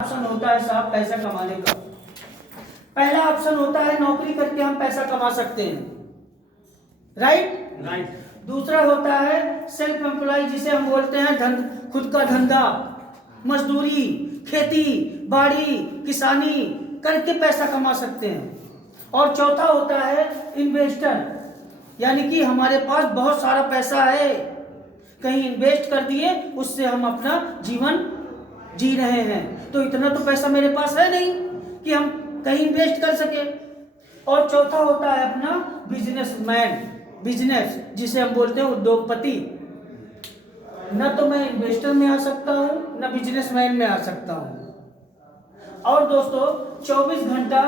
Option होता है साहब पैसा कमाने का। पहला ऑप्शन होता है नौकरी करके हम पैसा कमा सकते हैं, राइट। दूसरा होता है सेल्फ एम्प्लॉय, जिसे हम बोलते हैं खुद का धंधा, मजदूरी, खेती बाड़ी किसानी करके पैसा कमा सकते हैं। और चौथा होता है इन्वेस्टर, यानी कि हमारे पास बहुत सारा पैसा है, कहीं इन्वेस्ट कर दिए, उससे हम अपना जीवन जी रहे हैं। तो इतना तो पैसा मेरे पास है नहीं कि हम कहीं इन्वेस्ट कर सके। और चौथा होता है अपना बिजनेसमैन, बिजनेस जिसे हम बोलते हैं उद्योगपति। न तो मैं इन्वेस्टर में आ सकता हूं न बिजनेसमैन में आ सकता हूं। और दोस्तों 24 घंटा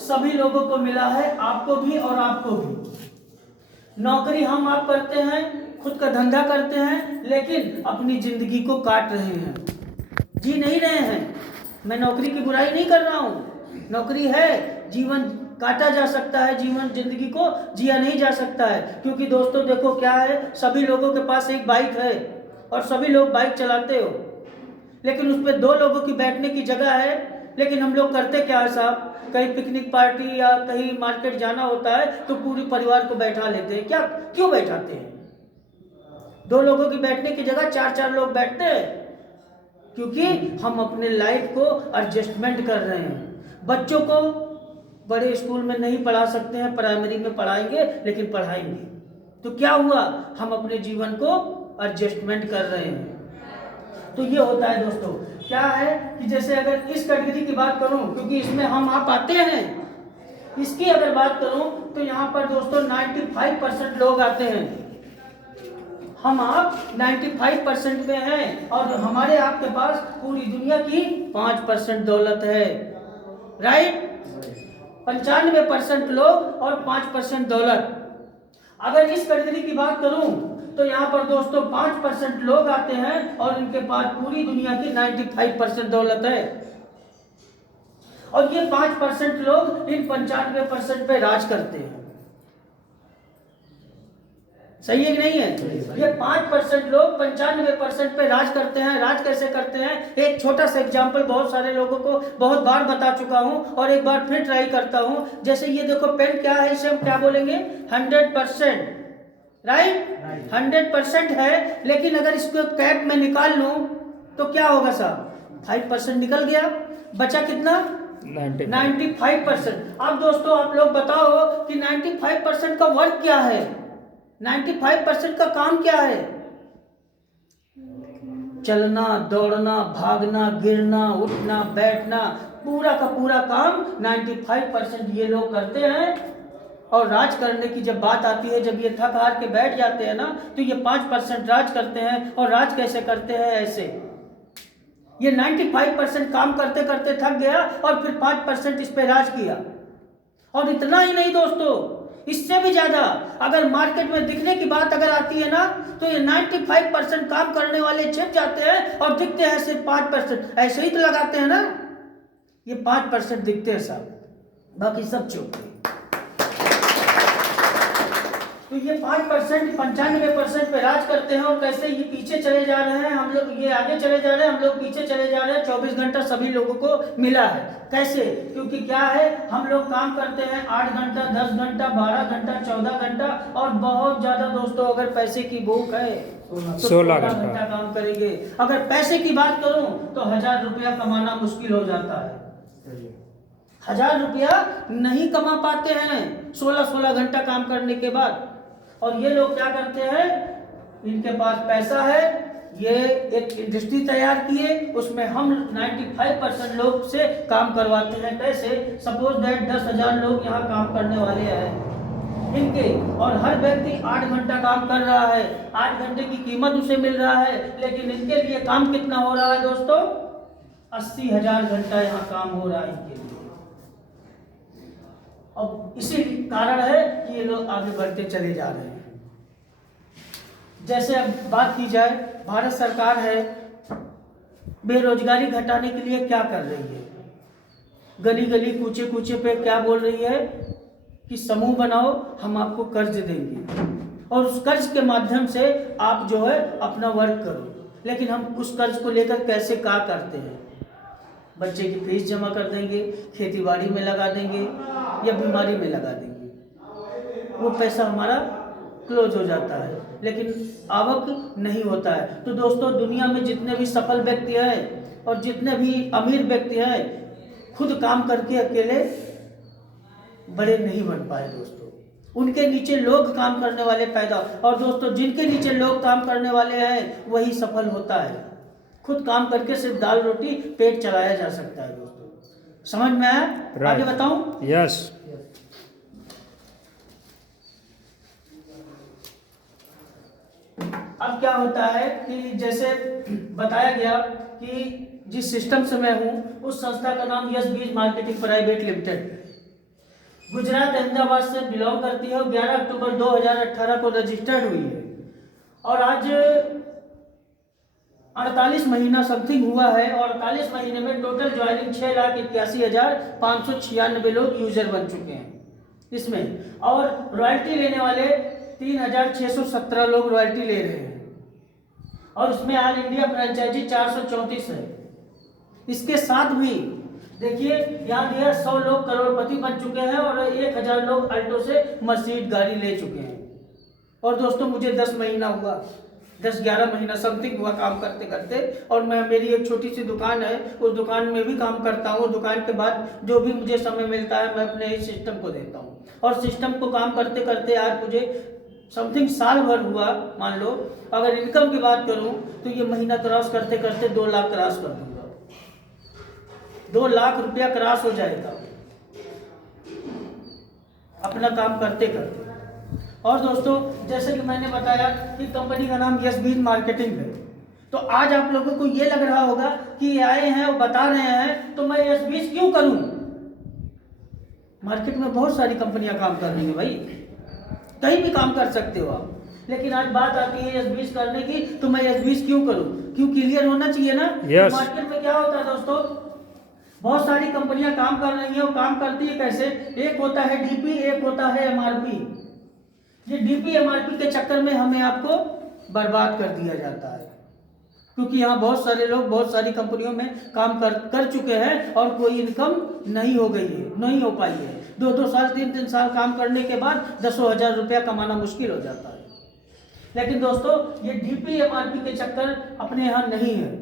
सभी लोगों को मिला है, आपको भी और आपको भी। नौकरी हम आप करते हैं, खुद का धंधा करते हैं, लेकिन अपनी जिंदगी को काट रहे हैं, जी नहीं रहे हैं। मैं नौकरी की बुराई नहीं कर रहा हूँ, नौकरी है, जीवन काटा जा सकता है, जीवन जिंदगी को जिया नहीं जा सकता है। क्योंकि दोस्तों देखो क्या है, सभी लोगों के पास एक बाइक है और सभी लोग बाइक चलाते हो, लेकिन उस पर 2 लोगों की बैठने की जगह है। लेकिन हम लोग करते क्या है साहब, कहीं पिकनिक पार्टी या कहीं मार्केट जाना होता है तो पूरी परिवार को बैठा लेते हैं। क्या क्यों बैठाते हैं? 2 लोगों की बैठने की जगह 4-4 लोग बैठते हैं, क्योंकि हम अपने लाइफ को एडजस्टमेंट कर रहे हैं। बच्चों को बड़े स्कूल में नहीं पढ़ा सकते हैं, प्राइमरी में पढ़ाएंगे, लेकिन पढ़ाएंगे तो क्या हुआ, हम अपने जीवन को एडजस्टमेंट कर रहे हैं। तो ये होता है दोस्तों। क्या है कि जैसे अगर इस कैटेगरी की बात करूं, क्योंकि इसमें हम आप आते हैं, इसकी अगर बात करूं तो यहाँ पर दोस्तों 95% लोग आते हैं। हम आप 95% में हैं और हमारे आपके पास पूरी दुनिया की 5% दौलत है, राइट। 95% लोग और 5% दौलत। अगर इस कैटेगरी की बात करूं तो यहाँ पर दोस्तों 5% लोग आते हैं और इनके पास पूरी दुनिया की 95% दौलत है। और ये 5% लोग इन 95% पे राज करते हैं। सही है कि नहीं है? ये 5% लोग 95% पे राज करते हैं। राज कैसे करते हैं? एक छोटा सा एग्जांपल बहुत सारे लोगों को बहुत बार बता चुका हूं और एक बार फिर ट्राई करता हूं। जैसे ये देखो पेन क्या है, इसे हम क्या बोलेंगे? 100%, राइट। 100% है, लेकिन अगर इसको कैप में निकाल लूं तो क्या होगा साहब? 5% निकल गया, बचा कितना? 95%। अब दोस्तों आप लोग बताओ कि 95% का वर्क क्या है, 95% का काम क्या है? चलना, दौड़ना, भागना, गिरना, उठना, बैठना, पूरा का पूरा काम 95% ये लोग करते हैं। और राज करने की जब बात आती है, जब ये थक हार के बैठ जाते हैं ना, तो ये 5% राज करते हैं। और राज कैसे करते हैं? ऐसे, ये 95% काम करते करते थक गया और फिर 5% इस पे राज किया। और इतना ही नहीं दोस्तों, इससे भी ज्यादा, अगर मार्केट में दिखने की बात अगर आती है ना, तो ये 95% काम करने वाले छिप जाते हैं और दिखते हैं सिर्फ 5%। ऐसे ही तो लगाते हैं ना, ये 5% दिखते हैं साहब, बाकी सब चुप। तो ये 5% 95% पे राज करते हैं। और कैसे ये पीछे चले जा रहे हैं, हम लोग ये आगे चले जा रहे हैं, हम लोग पीछे चले जा रहे हैं। 24 घंटा सभी लोगों को मिला है। कैसे? क्योंकि क्या है, हम लोग काम करते हैं 8 घंटा, 10 घंटा, 12 घंटा, 14 घंटा, और बहुत ज्यादा दोस्तों अगर पैसे की भूख है तो 16 घंटा काम करेंगे। अगर पैसे की बात करूं तो 1000 रुपया कमाना मुश्किल हो जाता है। 1000 रुपया नहीं कमा पाते हैं 16 घंटा काम करने के बाद। और ये लोग क्या करते हैं, इनके पास पैसा है, ये एक इंडस्ट्री तैयार किए, उसमें हम 95% लोग से काम करवाते हैं। कैसे? सपोज दैट 10,000 लोग यहाँ काम करने वाले हैं इनके, और हर व्यक्ति 8 घंटा काम कर रहा है, 8 घंटे की कीमत उसे मिल रहा है। लेकिन इनके लिए काम कितना हो रहा है दोस्तों? 80,000 घंटा यहाँ काम हो रहा है इनके लिए। अब इसी कारण है कि ये लोग आगे बढ़ते चले जा रहे हैं। जैसे अब बात की जाए, भारत सरकार है बेरोजगारी घटाने के लिए क्या कर रही है? गली गली कूचे कूचे पे क्या बोल रही है कि समूह बनाओ, हम आपको कर्ज देंगे और उस कर्ज के माध्यम से आप जो है अपना वर्क करो। लेकिन हम उस कर्ज को लेकर कैसे क्या करते हैं? बच्चे की फीस जमा कर देंगे, खेती बाड़ी में लगा देंगे या बीमारी में लगा देंगे, वो पैसा हमारा क्लोज हो जाता है, लेकिन आवक नहीं होता है। तो दोस्तों, दुनिया में जितने भी सफल व्यक्ति हैं और जितने भी अमीर व्यक्ति हैं, खुद काम करके अकेले बड़े नहीं बन पाए दोस्तों। उनके नीचे लोग काम करने वाले पैदा, और दोस्तों जिनके नीचे लोग काम करने वाले हैं वही सफल होता है। खुद काम करके सिर्फ दाल रोटी पेट चलाया जा सकता है दोस्तों। समझ में आया? आगे बताऊं? यस। अब क्या होता है कि जैसे बताया गया कि जिस सिस्टम से मैं हूं उस संस्था का नाम यस बीज marketing private limited Gujarat Ahmedabad से बिलोंग करती है और 11 अक्टूबर 2018 को रजिस्टर्ड हुई है और आज 48 महीना समथिंग हुआ है और 48 महीने में टोटल ज्वाइनिंग 6,81,596 लोग यूजर बन चुके हैं इसमें, और रॉयल्टी लेने वाले 3,617 लोग रॉयल्टी ले रहे हैं और इसमें ऑल इंडिया फ्रेंचाइजी 434 है। इसके साथ भी देखिए यहाँ दिया 100 लोग करोड़पति बन चुके हैं और 1,000 लोग अल्टो से मर्सिडीज गाड़ी ले चुके हैं। और दोस्तों मुझे 10 महीना हुआ, 10-11 महीना समथिंग हुआ काम करते करते, और मैं मेरी एक छोटी सी दुकान है, उस दुकान में भी काम करता हूँ। दुकान के बाद जो भी मुझे समय मिलता है मैं अपने इस सिस्टम को देता हूँ और सिस्टम को काम करते करते आज मुझे समथिंग साल भर हुआ। मान लो अगर इनकम की बात करूँ तो ये महीना क्रॉस करते करते 2 लाख क्रॉस कर दूंगा, 2 लाख रुपया क्रॉस हो जाएगा अपना काम करते करते। और दोस्तों जैसे कि मैंने बताया कि कंपनी का नाम यस बीज मार्केटिंग है, तो आज आप लोगों को ये लग रहा होगा कि आए हैं और बता रहे हैं तो मैं यस बीज क्यों करूं। मार्केट में बहुत सारी कंपनियां काम कर रही हैं भाई, कहीं भी काम कर सकते हो आप, लेकिन आज बात आती है यस बीज करने की तो मैं यस बीज क्यों करूं, क्यों क्लियर होना चाहिए ना। yes. मार्केट में क्या होता है दोस्तों, बहुत सारी कंपनियां काम कर रही हैं और काम करती है कैसे, एक होता है डीपी, एक होता है एमआरपी। ये डीपी एमआरपी के चक्कर में हमें आपको बर्बाद कर दिया जाता है, क्योंकि यहाँ बहुत सारे लोग बहुत सारी कंपनियों में काम कर चुके हैं और कोई इनकम नहीं हो गई है, नहीं हो पाई है। 2-2 साल 3-3 साल काम करने के बाद 10,000 रुपया कमाना मुश्किल हो जाता है। लेकिन दोस्तों ये डीपी एमआरपी के चक्कर अपने यहाँ नहीं है।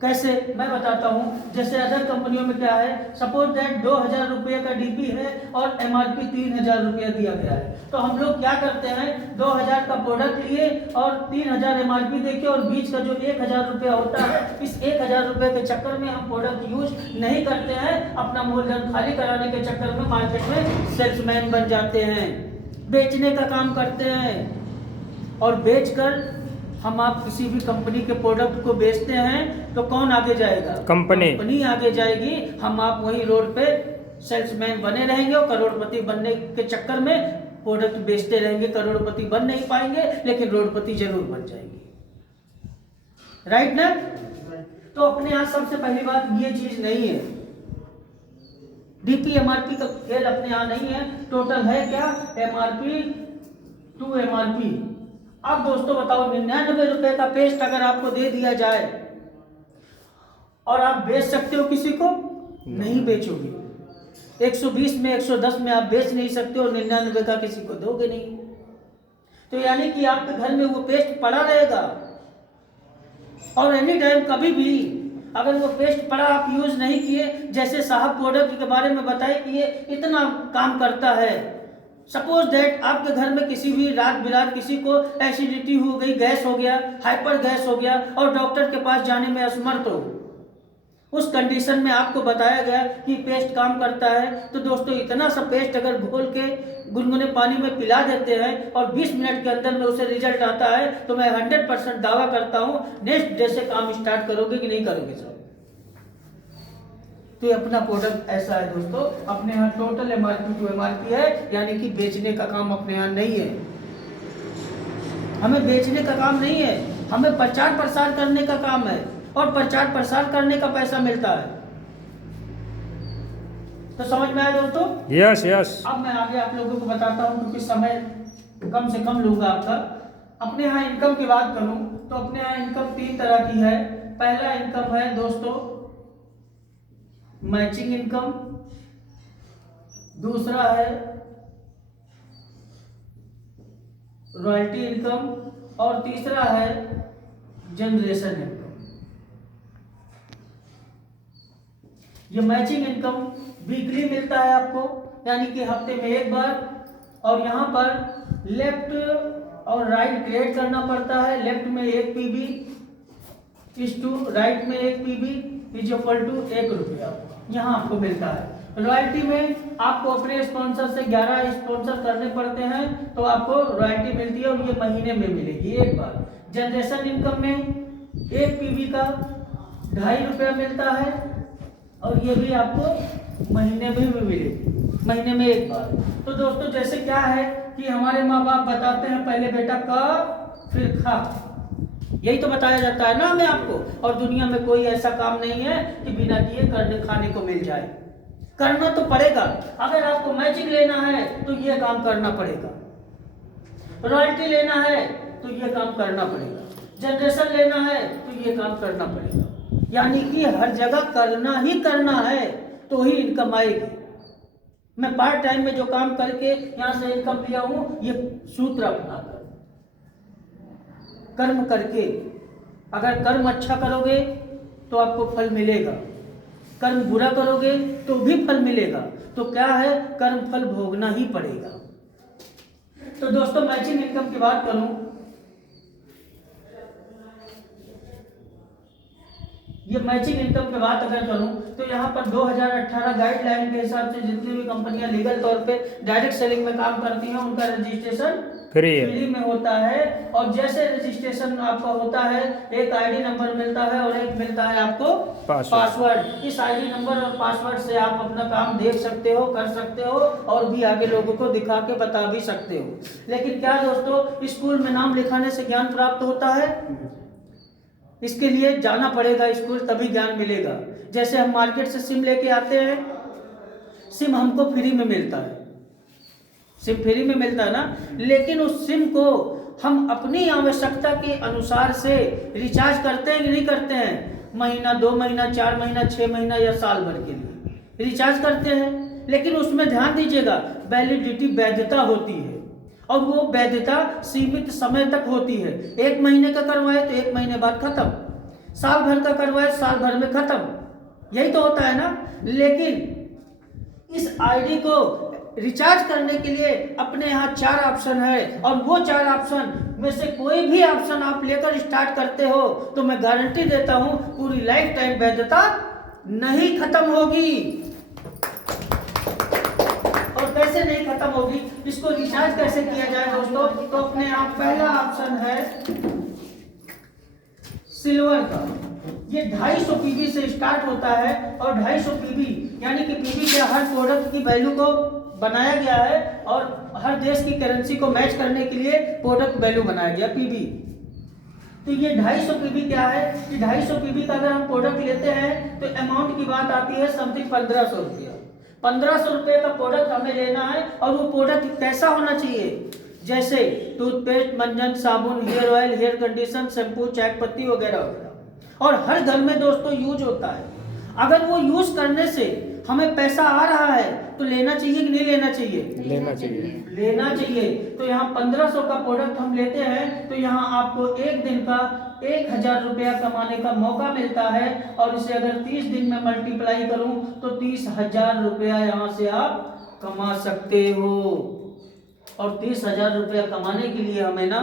कैसे, मैं बताता हूँ। जैसे अदर कंपनियों में क्या है, सपोज दैट 2,000 रुपये का डीपी है और एमआरपी 3,000 रुपया दिया गया है, तो हम लोग क्या करते हैं, 2,000 का प्रोडक्ट लिए और 3,000 एमआरपी देके और बीच का जो 1,000 रुपया होता है, इस 1,000 रुपये के चक्कर में हम प्रोडक्ट यूज नहीं करते हैं, अपना मूलधन खाली कराने के चक्कर में मार्केट में सेल्समैन बन जाते हैं, बेचने का काम करते हैं और बेचकर हम आप किसी भी कंपनी के प्रोडक्ट को बेचते हैं तो कौन आगे जाएगा, कंपनी आगे जाएगी। हम आप वही रोड पे सेल्समैन बने रहेंगे और करोड़पति बनने के चक्कर में प्रोडक्ट बेचते रहेंगे, करोड़पति बन नहीं पाएंगे लेकिन रोडपति जरूर बन जाएंगे, राइट ना। तो अपने यहाँ सबसे पहली बात ये चीज नहीं है, डीपी एमआरपी का खेल अपने यहाँ नहीं है। टोटल है क्या, एमआरपी टू एमआरपी। अब दोस्तों बताओ, 99 रुपए का पेस्ट अगर आपको दे दिया जाए और आप बेच सकते हो किसी को, नहीं बेचोगे। 120 में 110 में आप बेच नहीं सकते और 99 का किसी को दोगे नहीं। तो यानी कि आपके घर में वो पेस्ट पड़ा रहेगा और एनी टाइम कभी भी अगर वो पेस्ट पड़ा आप यूज नहीं किए, जैसे साहब प्रोडक्ट के बारे में बताए कि ये इतना काम करता है, सपोज दैट आपके घर में किसी भी रात बिरात किसी को एसिडिटी हो गई, गैस हो गया, हाइपर गैस हो गया और डॉक्टर के पास जाने में असमर्थ हो, उस कंडीशन में आपको बताया गया कि पेस्ट काम करता है, तो दोस्तों इतना सा पेस्ट अगर घोल के गुनगुने पानी में पिला देते हैं और 20 मिनट के अंदर में उसे रिजल्ट आता है, तो मैं 100% दावा करता हूँ नेक्स्ट डे से काम स्टार्ट करोगे कि नहीं करोगे सर। तो अपना प्रोडक्ट ऐसा है दोस्तों, अपने यहाँ टोटल एमआरपी टू एमआरपी है, यानी कि बेचने का काम अपने यहाँ नहीं है। हमें बेचने का काम नहीं है, हमें प्रचार प्रसार करने का काम है और प्रचार प्रसार करने का पैसा मिलता है। तो समझ में आया दोस्तों? Yes yes. अब मैं आगे आप लोगों को बताता हूँ, क्योंकि समय कम से कम लूंगा आपका। अपने यहाँ इनकम की बात करूँ तो अपने यहाँ इनकम 3 तरह की है। पहला इनकम है दोस्तों मैचिंग इनकम, दूसरा है रॉयल्टी इनकम और तीसरा है जनरेशन इनकम। ये मैचिंग इनकम वीकली मिलता है आपको, यानी कि हफ्ते में एक बार, और यहाँ पर लेफ्ट और राइट क्रिएट करना पड़ता है। लेफ्ट में 1 पीबी इज टू राइट में 1 पीबी इज इक्वल टू 1 रुपया, यहाँ आपको मिलता है। रॉयल्टी में आपको अपने स्पॉन्सर से 11 स्पॉन्सर करने पड़ते हैं तो आपको रॉयल्टी मिलती है, और ये महीने में मिलेगी एक बार। जनरेशन इनकम में 1 पीबी का 2.5 रुपया मिलता है, और ये भी आपको महीने में भी मिलेगी, महीने में एक बार। तो दोस्तों जैसे क्या है कि हमारे माँ बाप बताते हैं पहले बेटा का फिर खा, यही तो बताया जाता है ना हमें आपको। और दुनिया में कोई ऐसा काम नहीं है कि बिना किए करने खाने को मिल जाए, करना तो पड़ेगा। अगर आपको मैचिंग लेना है तो ये काम करना पड़ेगा, रॉयल्टी लेना है तो ये काम करना पड़ेगा, जनरेशन लेना है तो ये काम करना पड़ेगा, यानी कि हर जगह करना ही करना है तो ही इनकम आएगी। मैं पार्ट टाइम में जो काम करके यहाँ से इनकम लिया हूँ, ये सूत्र अपनाकर कर्म करके, अगर कर्म अच्छा करोगे तो आपको फल मिलेगा, कर्म बुरा करोगे तो भी फल मिलेगा। तो क्या है, कर्म फल भोगना ही पड़ेगा। तो दोस्तों मैचिंग इनकम की बात करूं, ये मैचिंग इनकम की बात अगर करूं तो यहाँ पर 2018 गाइडलाइन के हिसाब से जितनी भी कंपनियां लीगल तौर पे डायरेक्ट सेलिंग में काम करती हैं उनका रजिस्ट्रेशन फ्री में होता है। और जैसे रजिस्ट्रेशन आपका होता है, एक आईडी नंबर मिलता है और एक मिलता है आपको पासवर्ड। इस आईडी नंबर और पासवर्ड से आप अपना काम देख सकते हो, कर सकते हो, और भी आगे लोगों को दिखा के बता भी सकते हो। लेकिन क्या दोस्तों, स्कूल में नाम लिखाने से ज्ञान प्राप्त होता है? इसके लिए जाना पड़ेगा स्कूल, तभी ज्ञान मिलेगा। जैसे हम मार्केट से सिम लेके आते हैं, सिम हमको फ्री में मिलता है, सिम फ्री में मिलता है ना, लेकिन उस सिम को हम अपनी आवश्यकता के अनुसार से रिचार्ज करते हैं कि नहीं करते हैं? महीना, 2 महीना, 4 महीना, 6 महीना या साल भर के लिए रिचार्ज करते हैं। लेकिन उसमें ध्यान दीजिएगा, वैलिडिटी वैधता होती है, और वो वैधता सीमित समय तक होती है। 1 महीने का करवाए तो 1 महीने बाद खत्म, साल भर का करवाए साल भर में खत्म, यही तो होता है ना। लेकिन इस आईडी को रिचार्ज करने के लिए अपने यहाँ 4 ऑप्शन है, और वो 4 ऑप्शन में से कोई भी ऑप्शन आप लेकर स्टार्ट करते हो तो मैं गारंटी देता हूँ पूरी लाइफ टाइम वैधता नहीं खत्म होगी। और कैसे नहीं खत्म होगी, इसको रिचार्ज कैसे किया जाए दोस्तों? तो अपने आप पहला ऑप्शन है सिल्वर का, ये 250 पीबी से स्टार्ट होता है, और 250 पीबी यानी कि पीबी के हर प्रोडक्ट की वैल्यू को बनाया गया है, और हर देश की करेंसी को मैच करने के लिए प्रोडक्ट वैल्यू बनाया गया पीबी। तो ये 250 पीबी क्या है कि 250 पीबी का अगर हम प्रोडक्ट लेते हैं तो अमाउंट की बात आती है समथिंग 1500 रुपया। 1500 रुपये का प्रोडक्ट हमें लेना है, और वो प्रोडक्ट कैसा होना चाहिए? जैसे टूथपेस्ट, मंजन, साबुन, hair oil, hair condition, shampoo, चाय पत्ती वगैरह वगैरह, और हर घर में दोस्तों यूज होता है। अगर वो यूज करने से हमें पैसा आ रहा है तो लेना चाहिए कि नहीं लेना चाहिए? लेना चाहिए, लेना चाहिए। तो यहाँ 1500 का प्रोडक्ट हम लेते हैं तो यहाँ आपको एक दिन का 1000 रुपया कमाने का मौका मिलता है, और इसे अगर 30 दिन में मल्टीप्लाई करूं तो 30,000 रुपया यहाँ से आप कमा सकते हो। और 30,000 रुपया कमाने के लिए हमें ना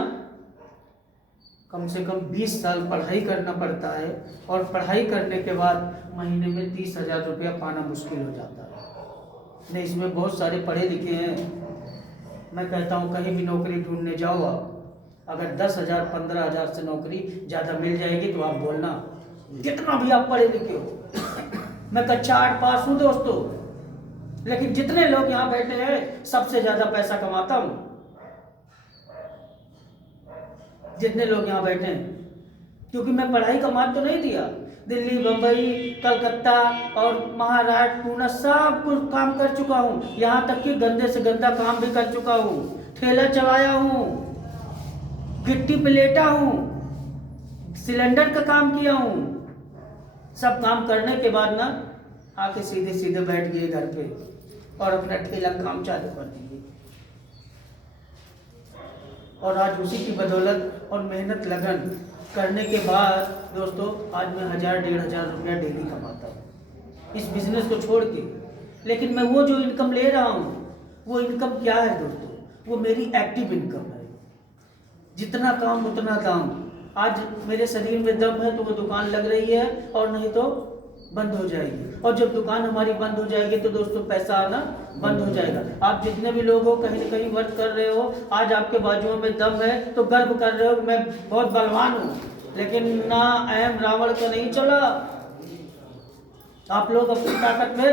कम से कम 20 साल पढ़ाई करना पड़ता है, और पढ़ाई करने के बाद महीने में 30,000 रुपया पाना मुश्किल हो जाता है। नहीं, इसमें बहुत सारे पढ़े लिखे हैं। मैं कहता हूँ कहीं भी नौकरी ढूंढने जाओ आप, अगर 10,000 15,000 से नौकरी ज़्यादा मिल जाएगी तो आप बोलना, जितना भी आप पढ़े लिखे हो। मैं कक्षा 8 पास हूँ दोस्तों, लेकिन जितने लोग यहाँ बैठे हैं सबसे ज़्यादा पैसा कमाता हूँ, जितने लोग यहाँ बैठे हैं, क्योंकि मैं पढ़ाई का मार्ग तो नहीं दिया। दिल्ली, बंबई, कलकत्ता और महाराष्ट्र, पुणे सब कुछ काम कर चुका हूँ, यहाँ तक कि गंदे से गंदा काम भी कर चुका हूँ, ठेला चलाया हूँ, गिट्टी पे लेटा हूँ, सिलेंडर का काम किया हूँ। सब काम करने के बाद ना आके सीधे सीधे बैठ गए घर पे और अपना ठेला काम चालू कर दिए। और आज उसी की बदौलत और मेहनत लगन करने के बाद दोस्तों आज मैं 1000-1500 रुपया डेली कमाता हूँ इस बिजनेस को छोड़ के। लेकिन मैं वो जो इनकम ले रहा हूँ वो इनकम क्या है दोस्तों, वो मेरी एक्टिव इनकम है। जितना काम उतना दाम। आज मेरे शरीर में दम है तो वो दुकान लग रही है और नहीं तो बंद हो जाएगी। और जब दुकान हमारी बंद हो जाएगी तो दोस्तों पैसा आना बंद हो जाएगा। आप जितने भी लोग हो कहीं न कहीं वर्क कर रहे हो, आज आपके बाजुओं में दम है तो गर्व कर रहे हो मैं बहुत बलवान हूँ, लेकिन ना अहम रावण का नहीं चला। आप लोग अपनी ताकत में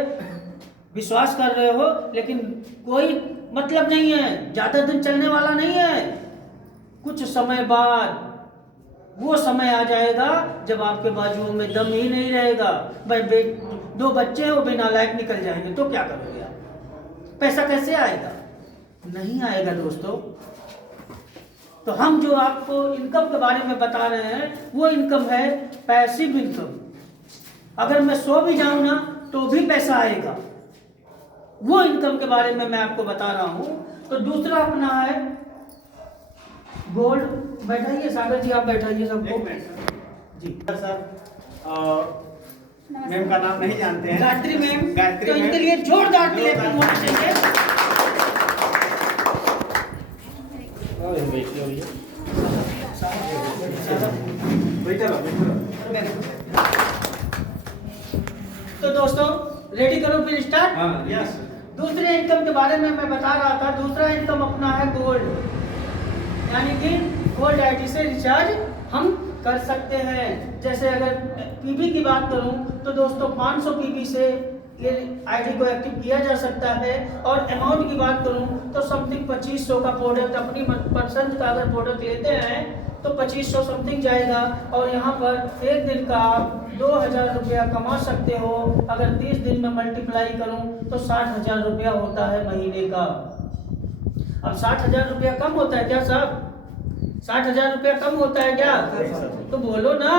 विश्वास कर रहे हो लेकिन कोई मतलब नहीं है, ज्यादा दिन चलने वाला नहीं है। कुछ समय बाद वो समय आ जाएगा जब आपके बाजुओं में दम ही नहीं रहेगा। भाई 2 बच्चे हो बिना लायक निकल जाएंगे तो क्या करोगे आप? पैसा कैसे आएगा? नहीं आएगा दोस्तों। तो हम जो आपको इनकम के बारे में बता रहे हैं वो इनकम है पैसिव इनकम। अगर मैं सो भी जाऊं ना तो भी पैसा आएगा, वो इनकम के बारे में मैं आपको बता रहा हूं। तो दूसरा अपना है गोल्ड। बैठाइए सागर जी, आप बैठाइए सबको जी। सर मैम का नाम नहीं जानते हैं, गायत्री मैम, गायत्री तो इनके लिए जोरदार क्लैपिंग होना चाहिए। तो दोस्तों रेडी करो फिर स्टार्ट। हाँ, यस। दूसरे इनकम के बारे में मैं बता रहा था। दूसरा इनकम अपना है गोल्ड, यानी कि गोल्ड आईडी से रिचार्ज हम कर सकते हैं। जैसे अगर पीबी की बात करूं तो दोस्तों 500 पीबी से ये आईडी को एक्टिव किया जा सकता है। और अमाउंट की बात करूं तो समथिंग 2500 का प्रोडक्ट, अपनी पसंद का अगर प्रोडक्ट लेते हैं तो 2500 समथिंग जाएगा। और यहाँ पर एक दिन का आप 2000 रुपया कमा सकते हो। अगर 30 दिन में मल्टीप्लाई करूं तो 60,000 रुपया होता है महीने का। अब 60,000 रुपया कम होता है क्या साहब? 60,000 रुपया कम होता है क्या? तो बोलो ना।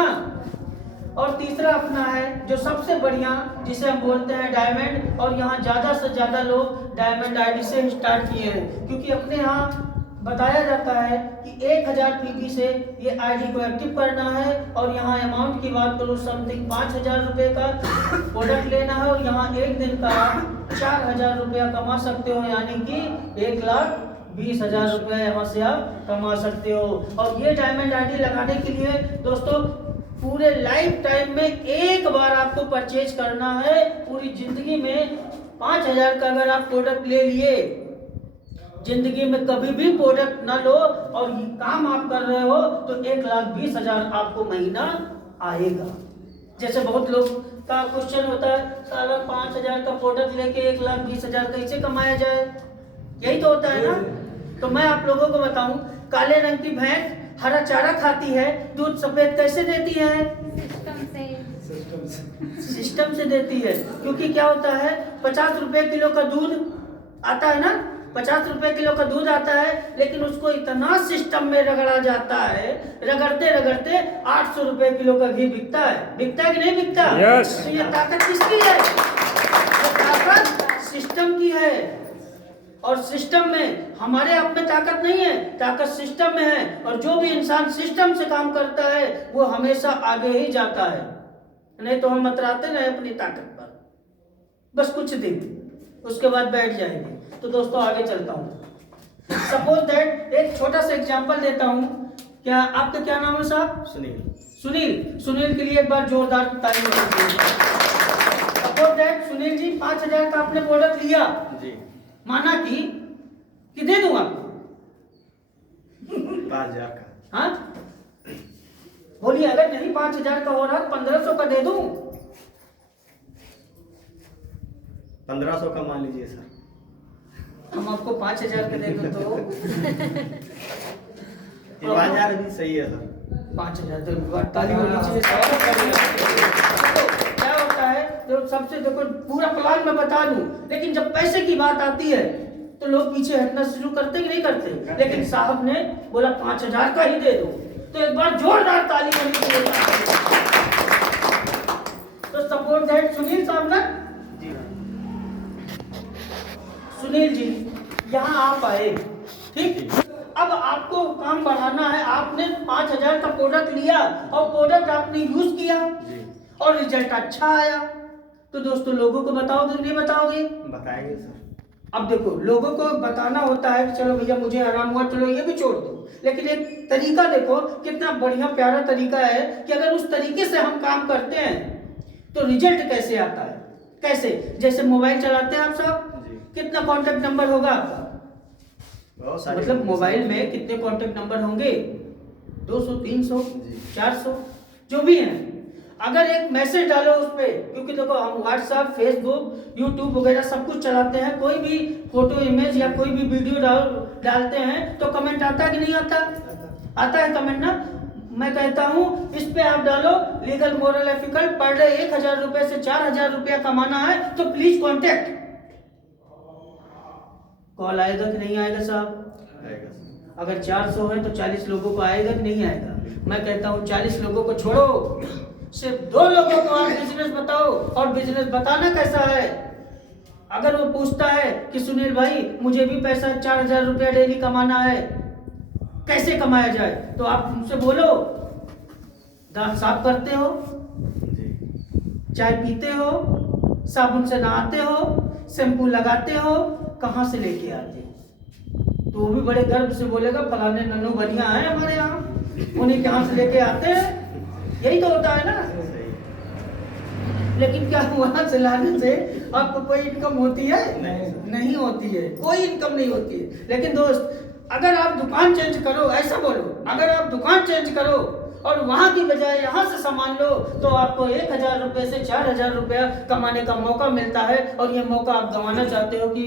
और तीसरा अपना है जो सबसे बढ़िया, जिसे हम बोलते हैं डायमंड। और यहाँ ज्यादा से ज्यादा लोग डायमंड आईडी से स्टार्ट किए हैं, क्योंकि अपने यहाँ बताया जाता है कि 1000 पीबी से ये आईडी को एक्टिव करना है। और यहाँ अमाउंट की बात करूँ समथिंग 5000 रुपये का प्रोडक्ट लेना है। और यहाँ एक दिन का 4000 रुपया कमा सकते हो, यानी कि 1,20,000 रुपया यहाँ से आप कमा सकते हो। और ये डायमंड आईडी लगाने के लिए दोस्तों पूरे लाइफ टाइम में एक बार आपको परचेज करना है। पूरी जिंदगी में 5000 का अगर आप प्रोडक्ट ले लिए, जिंदगी में कभी भी प्रोडक्ट ना लो और ये काम आप कर रहे हो तो 1,20,000 आपको महीना आएगा। जैसे बहुत लोग का क्वेश्चन होता है साला 5000 का प्रोडक्ट लेके 1,20,000 कैसे कमाया जाए? यही तो होता है ना। तो मैं आप लोगों को बताऊं, काले रंग की भैंस हरा चारा खाती है, दूध सफेद कैसे देती है? सिस्टम से देती है। क्योंकि क्या होता है 50 रुपए किलो का दूध आता है ना, 50 रुपए किलो का दूध आता है, लेकिन उसको इतना सिस्टम में रगड़ा जाता है, रगड़ते रगड़ते 800 रुपए किलो का घी बिकता है। बिकता है कि नहीं बिकता? Yes. तो ये ताकत किसकी है? ये ताकत सिस्टम की है। और सिस्टम में हमारे आप में ताकत नहीं है, ताकत सिस्टम में है। और जो भी इंसान सिस्टम से काम करता है वो हमेशा आगे ही जाता है। नहीं तो हम मतराते रहे अपनी ताकत पर बस कुछ दिन, उसके बाद बैठ जाएंगे। तो दोस्तों आगे चलता हूँ। सपोज दैट एक छोटा सा एग्जांपल देता हूँ। क्या आपका क्या नाम है साहब? सुनील। सुनील के लिए एक बार जोरदार ताली बजाइए। सपोज दैट सुनील जी 5000 का आपने प्रोडक्ट लिया जी, माना कि दे दूं आपको 5000 का। हाँ बोलिए, अगर नहीं 5000 का हो रहा 1500 का दे दूं? 1500 का मान लीजिए सर। हम आपको 5000 का दे दूं तो 5000 भी सही है सर। 5000 तो ताली होनी चाहिए। तो क्या होता है जो सबसे देखो पूरा प्लान मैं बता दूं, लेकिन जब पैसे की बात आती है तो लोग पीछे हटना शुरू करते कि नहीं करते? लेकिन साहब ने बोला 5000 का ही दे दो, तो एक बार जोरदार ताली होनी चाहिए। तो सपोज दैट सुनील साहब ना सुनील जी यहाँ आप आए, ठीक, अब आपको काम बढ़ाना है। आपने 5,000 का प्रोडक्ट लिया और प्रोडक्ट आपने यूज किया जी और रिजल्ट अच्छा आया, तो दोस्तों लोगों को बताओगे कि नहीं बताओगे? बताएंगे सर। अब देखो, लोगों को बताना होता है कि चलो भैया मुझे आराम हुआ, चलो ये भी छोड़ दो, लेकिन एक तरीका देखो कितना बढ़िया प्यारा तरीका है कि अगर उस तरीके से हम काम करते हैं तो रिजल्ट कैसे आता है। कैसे? जैसे मोबाइल चलाते हैं आप सब, जी कितना कॉन्टेक्ट नंबर होगा आपका? बहुत सारे मतलब मोबाइल में कितने कॉन्टेक्ट नंबर होंगे? 200, 300, जी 400, जो भी हैं। अगर एक मैसेज डालो उस पे, क्योंकि देखो हम व्हाट्सएप, फेसबुक, यूट्यूब वगैरह सब कुछ चलाते हैं, कोई भी फोटो, इमेज या कोई भी वीडियो डालते हैं तो कमेंट आता है कि नहीं आता? आता है कमेंट ना। मैं कहता हूँ इस पे आप डालो legal moral ethical, per day 1,000 रुपए से 4,000 रुपया कमाना है तो प्लीज कॉन्टेक्ट। कॉल आएगा कि नहीं आएगा साहब? आएगा सर। अगर 400 है तो 40 लोगों को आएगा कि नहीं आएगा? मैं कहता हूँ 40 लोगों को छोड़ो, सिर्फ 2 लोगों को आप बिजनेस बताओ। और बिजनेस बताना कैसा है? अगर वो पूछता है कि सुनील भाई मुझे भी पैसा 4,000 रुपया डेली कमाना है, कैसे कमाया जाए, तो आप उनसे बोलो दांत साफ करते हो, जी चाय पीते हो, साबुन से नहाते हो, शैम्पू लगाते हो, कहाँ से लेके आते हो? तो वो भी बड़े गर्व से बोलेगा फलाने नन्नू बढ़िया है हमारे यहाँ, उन्हीं के यहाँ से लेके आते हैं। यही तो होता है ना। सही। लेकिन क्या वहां से लाने से आपको कोई इनकम होती है? नहीं होती है, कोई इनकम नहीं होती है। लेकिन दोस्त, अगर आप दुकान चेंज करो, ऐसा बोलो, अगर आप दुकान चेंज करो और वहां की बजाय यहाँ से सामान लो तो आपको 1,000 रुपए से 4,000 रुपया कमाने का मौका मिलता है। और ये मौका आप गंवाना चाहते हो कि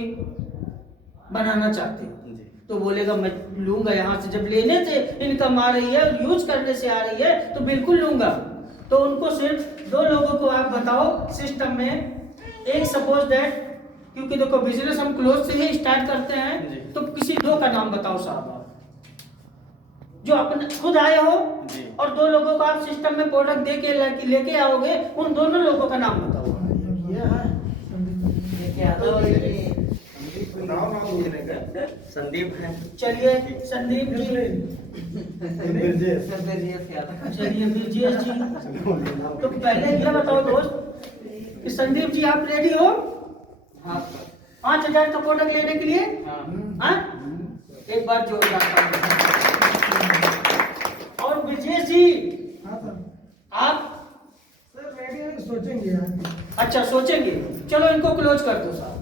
बनाना चाहते हो? जी तो बोलेगा मैं लूंगा यहाँ से, जब लेने से इनकम आ रही है, यूज करने से आ रही है तो बिल्कुल लूंगा। तो उनको सिर्फ 2 लोगों को आप बताओ सिस्टम में। एक सपोज दैट, क्योंकि देखो बिजनेस हम क्लोज से ही स्टार्ट करते जी। हैं, तो किसी 2 का नाम बताओ साहब आप, जो अपने खुद आए हो जी और 2 लोगों को आप सिस्टम में प्रोडक्ट दे के लेके आओगे, उन दोनों लोगों का नाम बताओ। संदीप है। चलिए संदीप जी, चलिए ब्रिजेश जी। तो पहले ये बताओ दोस्त कि संदीप जी आप रेडी हो 5,000 का प्रोडक्ट लेने के लिए? हाँ? एक बार जोरदार ताली। और ब्रिजेश जी आप? सोचेंगे। अच्छा सोचेंगे, चलो इनको क्लोज कर दो साहब,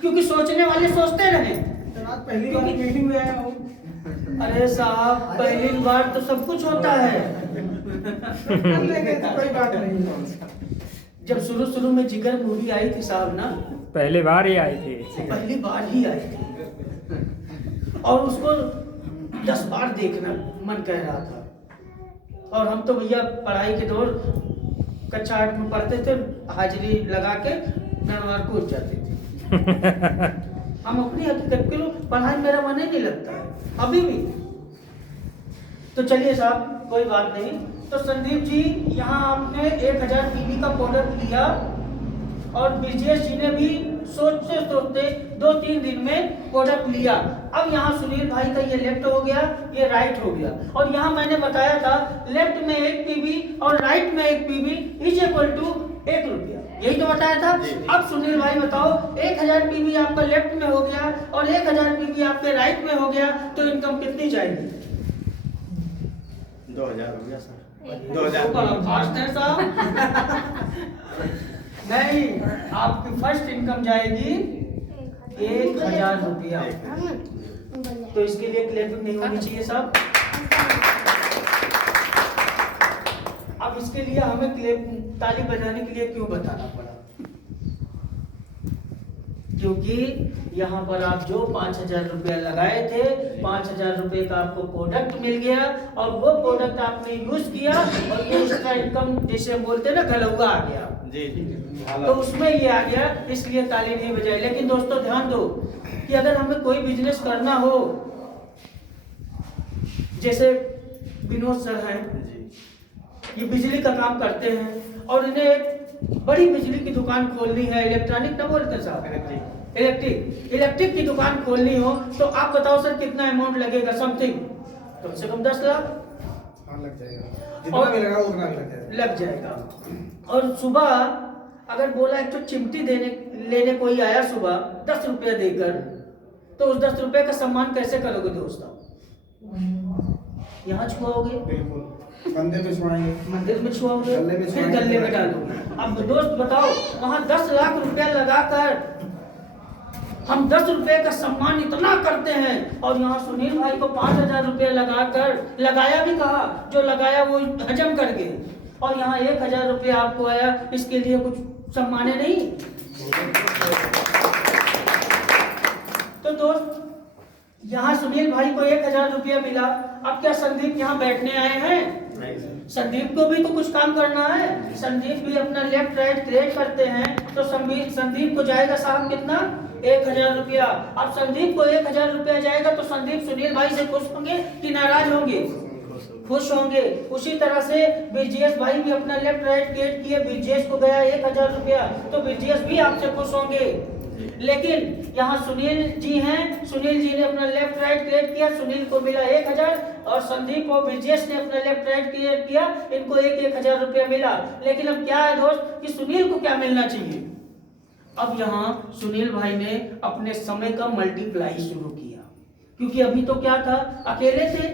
क्योंकि सोचने वाले सोचते रहे। आज पहली बार मीटिंग में आया हूँ। अरे साहब पहली बार तो सब कुछ होता है। कर लेंगे तो कोई बात नहीं। जब शुरू में जिगर मूवी आई थी साहब ना, पहली बार ही आए थे। पहली बार ही आई थी और उसको 10 बार देखना मन कह रहा था। और हम तो भैया पढ़ाई के दौर कक्षा 8 में पढ़ते थे, हाजिरी लगा के नरवार कूद जाते थे। हम अपनी हकीकत के लोग, पढ़ाई मेरा मन ही नहीं लगता है अभी भी। तो चलिए साहब कोई बात नहीं। तो संदीप जी यहाँ आपने 1,000 पीवी का प्रोडक्ट लिया और ब्रिजेश जी ने भी सोचते सोचते 2-3 दिन में प्रोडक्ट लिया। अब यहाँ सुनील भाई का ये लेफ्ट हो गया, ये राइट हो गया। और यहाँ मैंने बताया था लेफ्ट में 1 पीवी और राइट में 1 पीवी इज इक्वल टू 1 रुपया, यही तो बताया था। अब सुनील भाई बताओ 1,000 पीवी आपका लेफ्ट में हो गया और 1,000 पीवी आपके राइट में हो गया, तो इनकम कितनी जाएगी? 2,000 हो गया सर। फास्ट है साहब। नहीं, आपकी फर्स्ट इनकम जाएगी 1,000 रुपया। तो इसके लिए क्लैपिंग नहीं होनी चाहिए साहब। अब इसके लिए हमें ताली बजाने के लिए क्यों बताना पड़ा? क्योंकि यहाँ पर आप जो 5,000 रुपया लगाए थे, 5,000 रुपये का आपको प्रोडक्ट मिल गया और वो प्रोडक्ट आपने यूज किया और ये इसका इनकम जैसे हम बोलते हैं ना गलौआ आ गया। जी जी तो उसमें ये आ गया, इसलिए ताली नहीं बजाई। लेकिन दोस्तों ध्यान दो कि अगर हमें कोई बिजनेस करना हो, जैसे विनोद सर हैं, जी ये बिजली का काम करते हैं और इन्हें एक बड़ी बिजली की दुकान खोलनी है, इलेक्ट्रॉनिक ना बोलते साहब, इलेक्ट्रिक की दुकान खोलनी हो तो आप बताओ सर कितना अमाउंट लगेगा? समथिंग कम से कम 10 लाख हाँ लग जाएगा, जितना भी लगा उतना भी लग जाएगा। और सुबह अगर बोला एक तो चिमटी लेने कोई आया सुबह 10 रुपया देकर, तो उस 10 रुपये का सम्मान कैसे करोगे दोस्तों? यहाँ छुआओगे, बिल्कुल कंधे पे छुआएंगे, मंदिर में छुआओगे, गले में फिर छुआएंगे। गले में डालोगे। अब दोस्त बताओ, वहां 10 लाख रुपया लगाकर हम 10 रुपए का सम्मान इतना करते हैं, और यहाँ सुनील भाई को 5,000 रुपया लगाया भी कहा, जो लगाया वो हजम कर गए, और यहाँ 1,000 रुपया आपको आया, इसके लिए कुछ सम्माने नहीं। तो दोस्त यहाँ सुनील भाई को 1,000 रुपया मिला, अब क्या संदीप यहाँ बैठने आए हैं? संदीप को भी तो कुछ काम करना है, संदीप भी अपना लेफ्ट राइट क्रिएट करते हैं, तो संदीप को जाएगा साहब कितना? 1,000 रुपया। अब संदीप को 1,000 रुपया जाएगा तो संदीप सुनील भाई से खुश होंगे कि नाराज होंगे? खुश होंगे। उसी तरह से ब्रिजेश भाई भी अपना लेफ्ट राइट क्रिएट किए, ब्रिजेश को गया 1,000 रुपया, तो ब्रिजेश भी आपसे खुश होंगे। लेकिन यहाँ सुनील जी हैं, सुनील जी ने अपना लेफ्ट राइट क्रिएट किया, सुनील को मिला 1,000, और संदीप और ब्रिजेश ने अपना लेफ्ट राइट क्रिएट किया, इनको 1,000 रुपया मिला। लेकिन अब क्या है दोस्त कि सुनील को क्या मिलना चाहिए? अब यहाँ सुनील भाई ने अपने समय का मल्टीप्लाई शुरू किया, क्योंकि अभी तो क्या था, अकेले थे,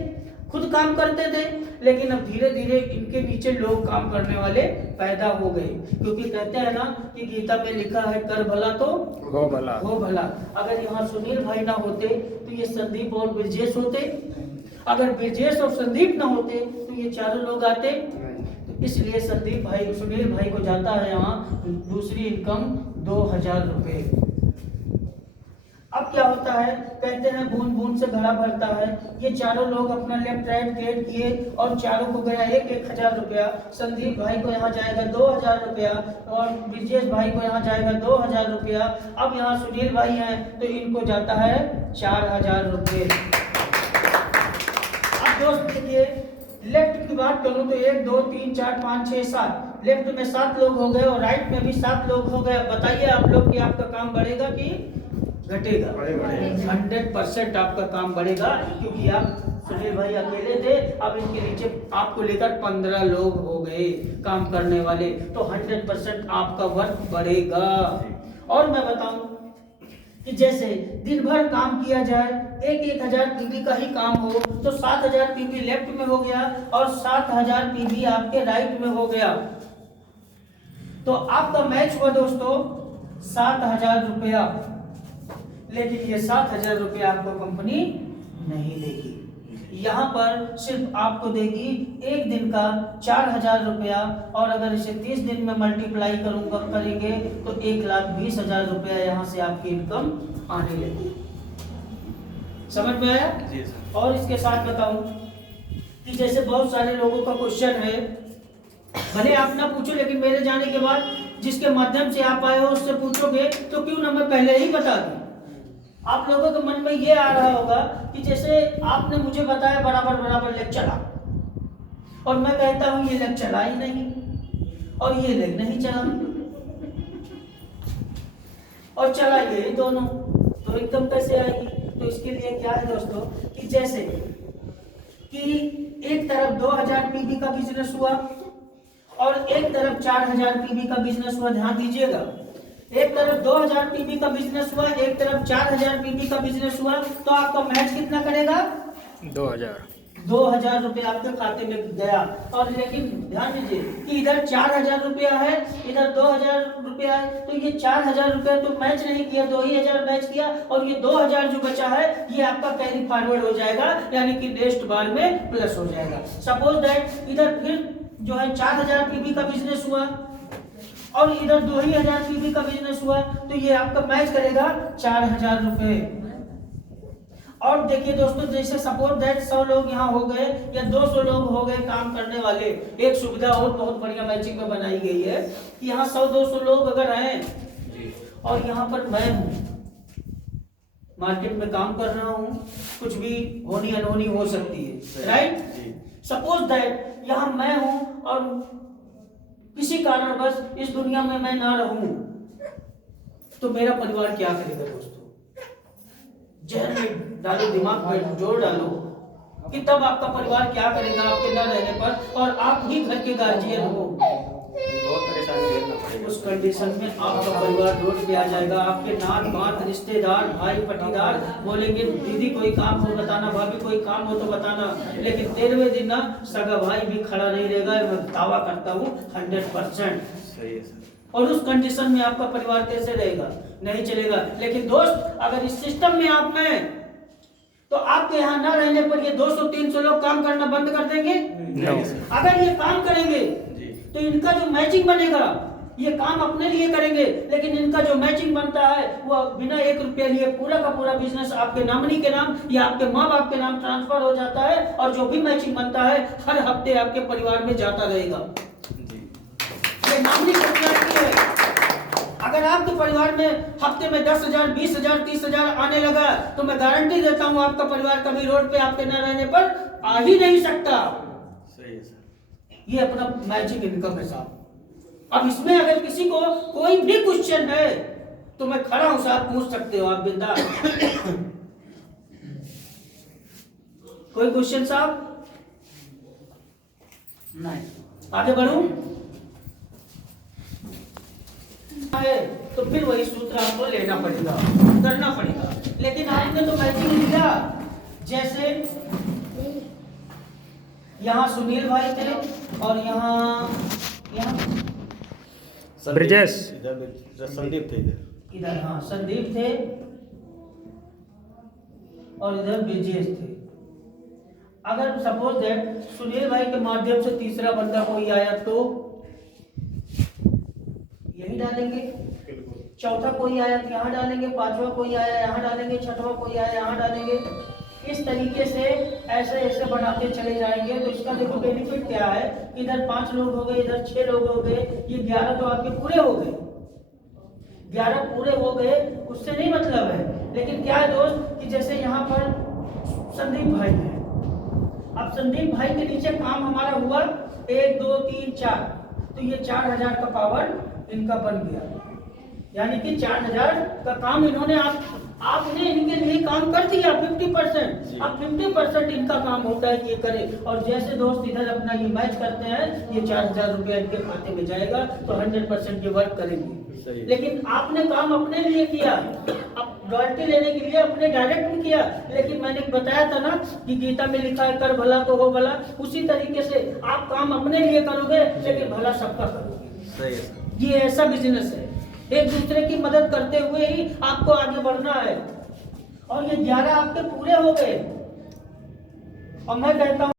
खुद काम करते थे, लेकिन अब धीरे धीरे इनके नीचे लोग काम करने वाले पैदा हो गए, क्योंकि कहते हैं ना कि गीता में लिखा है कर भला तो हो भला। हो भला। अगर यहाँ सुनील भाई ना होते तो ये संदीप और ब्रिजेश होते, अगर ब्रिजेश और संदीप ना होते तो ये चारों लोग आते। तो इसलिए संदीप भाई सुनील भाई को जाता है यहाँ दूसरी इनकम 2,000 रुपए। अब क्या होता है, कहते हैं बूंद बूंद से घड़ा भरता है। ये चारों लोग अपना लेफ्ट राइट क्रिएट किए और चारों को गया 1,000 रुपया। संदीप भाई को यहाँ जाएगा 2,000 रुपया और ब्रिजेश भाई को यहाँ जाएगा 2,000 रुपया। अब यहाँ सुनील भाई हैं तो इनको जाता है 4,000 रुपये। अब दोस्त देखिए, लेफ्ट की बात करूं तो 1 2 3 4 5 6 7, लेफ्ट में 7 लोग हो गए और राइट में भी 7 लोग हो गए। बताइए आप लोग कि आपका काम बढ़ेगा कि घटेगा? 100% आपका काम बढ़ेगा, क्योंकि आप सुनील भाई अकेले थे, अब इनके नीचे आपको लेकर 15 लोग हो गए काम करने वाले, तो 100% आपका वर्क बढ़ेगा। और मैं बताऊं कि जैसे दिन भर काम किया जाए, 1,000 पीवी का ही काम हो तो 7,000 पीवी लेफ्ट में हो गया और 7,000 पीवी आपके राइट में हो गया, तो आपका मैच हुआ दोस्तों 7,000 रुपया। लेकिन ये 7,000 रुपया आपको कंपनी नहीं देगी, यहाँ पर सिर्फ आपको देगी एक दिन का 4,000 रुपया, और अगर इसे 30 दिन में मल्टीप्लाई करेंगे तो 1,20,000 रुपया यहाँ से आपकी इनकम आने लगी। समझ में आया? जी सर। और इसके साथ बताऊं कि जैसे बहुत सारे लोगों का क्वेश्चन है, भले आप ना पूछो, लेकिन मेरे जाने के बाद जिसके माध्यम से आप आए हो उससे पूछोगे तो क्यों ना मैं पहले ही बता दूं। आप लोगों के मन में ये आ रहा होगा कि जैसे आपने मुझे बताया बराबर बराबर लेग चला, और मैं कहता हूं ये लेग चला ही नहीं और ये लेग नहीं चला, और चला ये दोनों, तो एकदम कैसे आएगी? तो इसके लिए क्या है दोस्तों कि जैसे कि एक तरफ 2,000 पीवी का बिजनेस हुआ और एक तरफ 4,000 पीवी का बिजनेस हुआ। ध्यान दीजिएगा, एक तरफ 2,000 पीवी का बिजनेस हुआ, एक तरफ 4,000 पीवी का बिजनेस हुआ, तो आपका मैच कितना करेगा? 2,000 रुपये आपके खाते में गया। और लेकिन ध्यान दीजिए कि इधर 4,000 रुपया है, इधर 2,000 रुपया है, तो ये 4,000 रुपया तो मैच नहीं किया, 2,000 मैच किया, और ये 2,000 जो बचा है ये आपका कैरी फॉरवर्ड हो जाएगा, यानी कि नेक्स्ट बार में प्लस हो जाएगा। सपोज दैट इधर फिर जो है 4,000 पीवी का बिजनेस हुआ और इधर 2,000 पीवी का बिजनेस हुआ, तो ये आपका मैच करेगा 4,000 रुपए। और देखिए दोस्तों, जैसे सपोज दैट 100 लोग यहाँ हो गए या 200 लोग हो गए काम करने वाले, एक सुविधा और बहुत बढ़िया मैचिंग में बनाई गई है कि यहाँ 100-200 लोग अगर हैं और यहाँ पर मैं हूँ, मार्केट में काम कर रहा हूँ, कुछ भी होनी अनहोनी हो सकती है, राइट? सपोज दैट यहाँ मैं हूँ और किसी कारणवश इस दुनिया में मैं ना रहूं तो मेरा परिवार क्या करेगा दोस्तों? जहन में डालो, दिमाग में जोर डालो कि तब आपका परिवार क्या करेगा आपके न रहने पर, और आप ही घर के गार्जियन हो। बहुत परेशानी झेलना पड़ेगा। उस कंडीशन में आपका परिवार रोड पे आ जाएगा। आपके नात बात रिश्तेदार भाई पटीदार बोलेंगे दीदी कोई काम हो बताना, भाभी कोई काम हो तो बताना, लेकिन 13वें दिन ना सगा भाई भी खड़ा नहीं रहेगा। मैं दावा करता हूँ 100%। सही है सर। और उस कंडीशन में आपका परिवार कैसे रहेगा? नहीं चलेगा। लेकिन दोस्त अगर इस सिस्टम में आप में तो आपके यहाँ ना रहने पर ये 200-300 लोग काम करना बंद कर देंगे। अगर ये काम करेंगे तो इनका जो मैचिंग बनेगा ये काम अपने लिए करेंगे, लेकिन इनका जो मैचिंग बनता है वो बिना 1 रुपये लिए पूरा का पूरा बिजनेस आपके नॉमिनी के नाम या आपके माँ बाप के नाम ट्रांसफर हो जाता है, और जो भी मैचिंग बनता है हर हफ्ते आपके परिवार में जाता रहेगा। ये नॉमिनी प्रॉपर्टी है। अगर आपके परिवार में हफ्ते में 10,000, 20,000, 30,000 आने लगा तो मैं गारंटी देता हूँ आपका परिवार कभी रोड पे आपके न रहने पर आ ही नहीं सकता। सही है सर। ये अपना मैजिक इनकम है साहब। अब इसमें अगर किसी को कोई भी क्वेश्चन है तो मैं खड़ा हूं साहब, पूछ सकते हो आप बिंदास। कोई क्वेश्चन साहब? नहीं। आगे बढ़ूं? है तो फिर वही सूत्र आपको लेना पड़ेगा, करना पड़ेगा। लेकिन आपने तो मैचिंग लिया, जैसे यहाँ सुनील भाई थे और यहाँ ब्रजेश। इधर संदीप थे। इधर हाँ संदीप थे और इधर ब्रजेश थे। अगर सपोज दैट सुनील भाई के माध्यम से तीसरा बंदा कोई आया तो यही डालेंगे, चौथा कोई आया तो यहाँ डालेंगे, पांचवा कोई आया यहाँ डालेंगे, छठवा कोई आया यहाँ डालेंगे। इस तरीके से ऐसे ऐसे बनाते चले जाएंगे। तो इसका देखो बेनिफिट क्या है, इधर 5 लोग हो गए, इधर 6 लोग हो गए, ये 11 तो आपके पूरे हो गए। 11 पूरे हो गए, उससे नहीं मतलब है। लेकिन क्या है दोस्त कि जैसे यहाँ पर संदीप भाई है, अब संदीप भाई के नीचे काम हमारा हुआ 1 2 3 4, तो ये 4000 का पावर इनका बन गया। यानी कि 4000 का काम इन्होंने आपने इनके लिए काम कर दिया 50%। अब 50% इनका काम होता है कि ये करे। और जैसे दोस्त इधर अपना ये मैच करते हैं, ये 4000 रुपया इनके खाते में जाएगा तो 100% ये वर्क करेंगे। लेकिन आपने काम अपने लिए किया, अब रॉयल्टी लेने के लिए अपने डायरेक्ट में किया। लेकिन मैंने बताया था ना कि गीता में लिखा है कर भला तो हो भला। उसी तरीके से आप काम अपने लिए करोगे लेकिन भला सबका करोगे। सही है। ये ऐसा बिजनेस है, एक दूसरे की मदद करते हुए ही आपको आगे बढ़ना है। और ये 11 आपके पूरे हो गए, और मैं कहता हूं